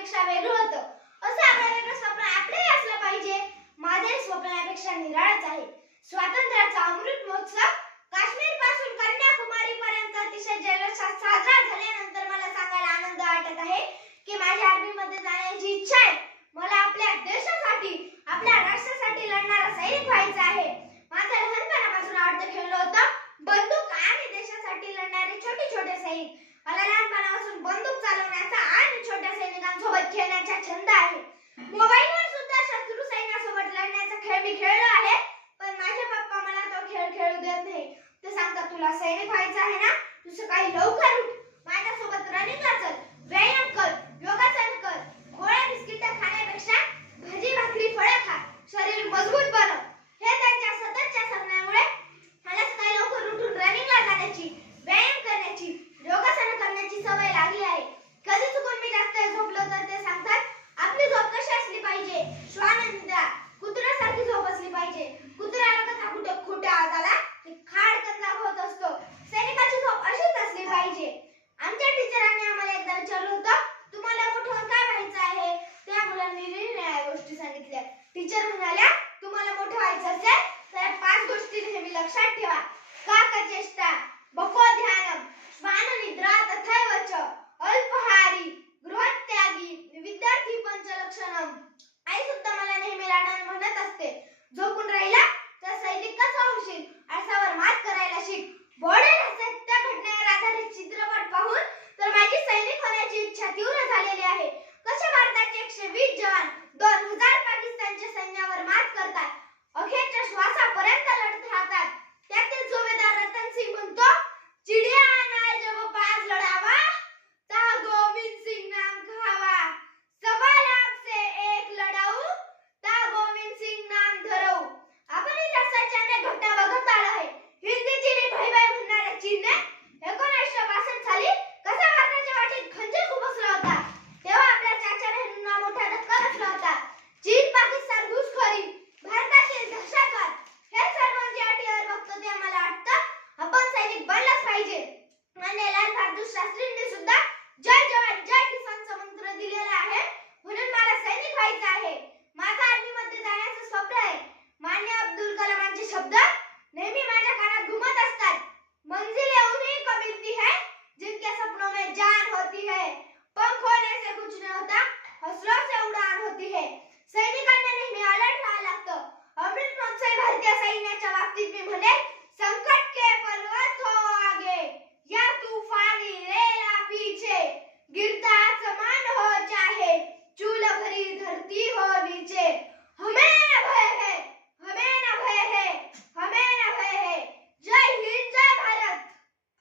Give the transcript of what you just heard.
स्वप्नापेक्षा वेगळं होतं. असं आपलं वेगळं स्वप्न आपलंही असलं पाहिजे. माझे स्वप्नापेक्षा निराळच आहे. स्वातंत्र्याचा अमृत महोत्सव काश्मीर पासून कन्याकुमारी पर्यंत अतिशय जल्लोषात साजरा झाल्यानंतर मला सांगायला आनंद वाटत आहे की माझ्या आर्मीमध्ये जाण्याची इच्छा आहे. मला आपल्या देशासाठी, आपल्या राष्ट्रासाठी लढणारा सैनिक व्हायचं आहे. माझं लहानपणापासून आवडतं खेळ होतं बंदूक आणि देशासाठी लढणारे छोटे छोटे सैनिक. मला लहानपणापासून बंदूक चालवण्याचा आणि छोट्या सैनिकांसोबत खेळण्याचा छंद आहे. मोबाईलवर सुद्धा शत्रू सैन्यासोबत लढण्याचा खेळ मी खेळलो आहे, पण माझे पप्पा मला तो खेळ खेळू देत नाही. ते सांगतात तुला सैनिक व्हायचं आहे ना, तू सकाळी लवकर उठ, माझ्यासोबत रनिंगला चल, व्यायाम कर, योगासन कर, गोळ्या बिस्किट खाण्यापेक्षा भाजी भाकरी फळे खा, शरीर मजबूत बनव. हे त्यांच्या सततच्या सांगण्यामुळे मला सकाळी लवकर उठून रनिंगला जाण्याची, व्यायाम करण्याची, योगासन करण्याची सवय लागली आहे. कधी चुकून मी जास्त झोपलो तर ते सांगतात आपली झोप कशी असली पाहिजे, श्वाननिद्रा, कुत्र्यासारखी झोप असली पाहिजे. कुत्र्याला कथा कुठे खोट्या आवाजाला खाडकन होत असतो. सैनिकाची झोप अशीच असली पाहिजे. आमच्या टीचरांनी आम्हाला एकदा विचारलं होतं तुम्हाला मोठं होऊन काय व्हायचं आहे. त्या मुलांनी निरनिराळ्या गोष्टी सांगितल्या. टीचर म्हणाल्या